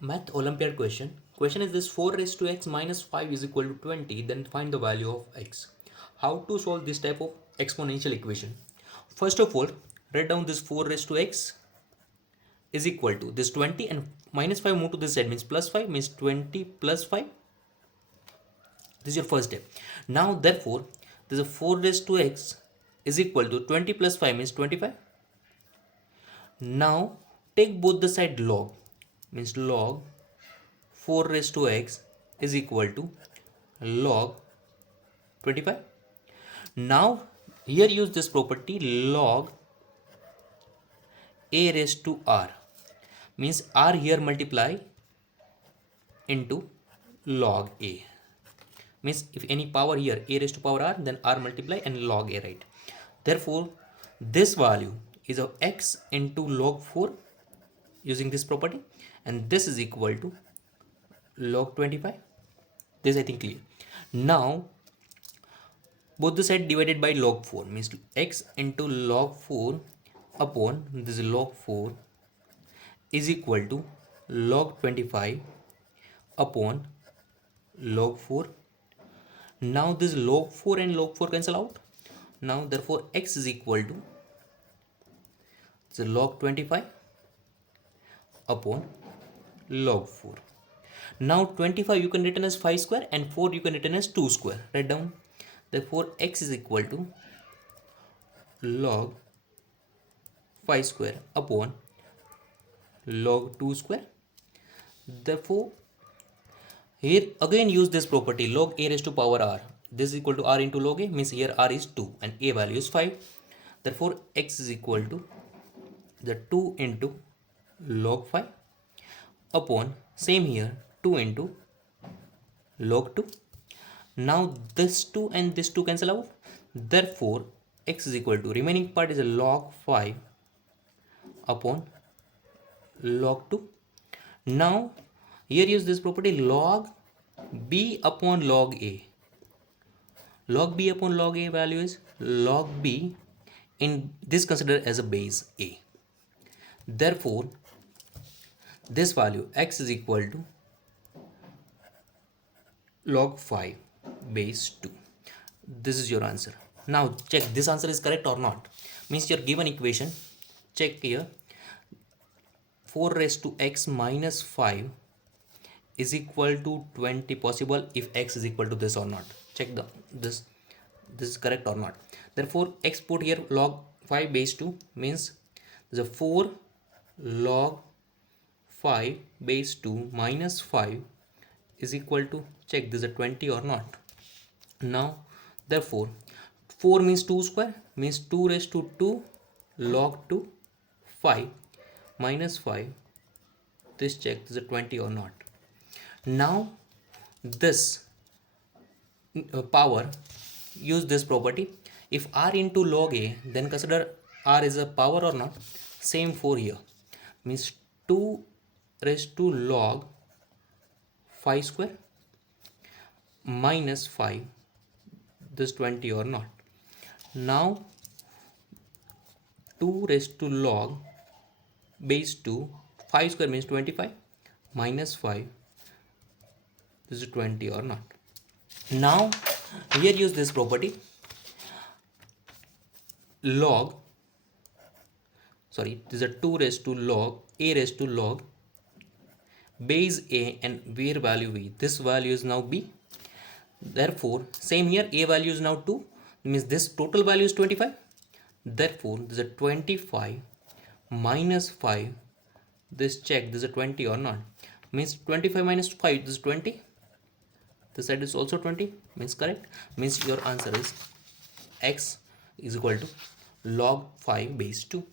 Math Olympiad question. Question is this: 4 raised to x minus 5 is equal to 20. Then find the value of x. How to solve this type of exponential equation? First of all, write down this 4 raised to x is equal to this 20 and minus 5 move to this side means plus 5 means 20 plus 5. This is your first step. Now, therefore, this is 4 raised to x is equal to 20 plus 5 means 25. Now, take both the side log means log 4 raised to x is equal to log 25. Now, here use this property log a raised to r means r here multiply into log a means if any power here a raised to power r then r multiply and log a, right? Therefore, this value is of x into log 4 using this property, and this is equal to log 25. This I think clear. Now both the side divided by log 4 means x into log 4 upon this log 4 is equal to log 25 upon log 4. Now this log 4 and log 4 cancel out. Now therefore x is equal to the log 25 upon log 4. Now 25 you can written as 5 square and 4 you can written as 2 square. Write down. Therefore x is equal to log 5 square upon log 2 square. Therefore here again use this property log a raised to power r. This is equal to r into log a means here r is 2 and a value is 5. Therefore x is equal to the 2 into log 5 upon same here 2 into log 2. Now this 2 and this 2 cancel out. Therefore x is equal to remaining part is a log 5 upon log 2. Now here use this property log b upon log a. Log b upon log a value is log b, in this considered as a base a. Therefore this value x is equal to log 5 base 2. This is your answer. Now check this answer is correct or not. Means your given equation, check here, 4 raised to x minus 5 is equal to 20 possible if x is equal to this or not. Check this is correct or not. Therefore x put here log 5 base 2 means the 4 log 5 base 2 minus 5 is equal to, check this is a 20 or not. Now therefore 4 means 2 square means 2 raised to 2 log 2 5 minus 5. This check this is a 20 or not. Now this power, use this property. If r into log a, then consider r is a power or not. Same for here means 2 raised to log 5 square minus 5, this 20 or not. Now 2 raised to log base 2 5 square means 25 minus 5, this is 20 or not. Now here use this property log, sorry, this is a 2 raised to log a raised to log base a and where value b, this value is now b. Therefore same here a value is now 2 means this total value is 25. Therefore this is a 25 minus 5, this check this is a 20 or not, means 25 minus 5 this is 20, this side is also 20 means correct, means your answer is x is equal to log 5 base 2.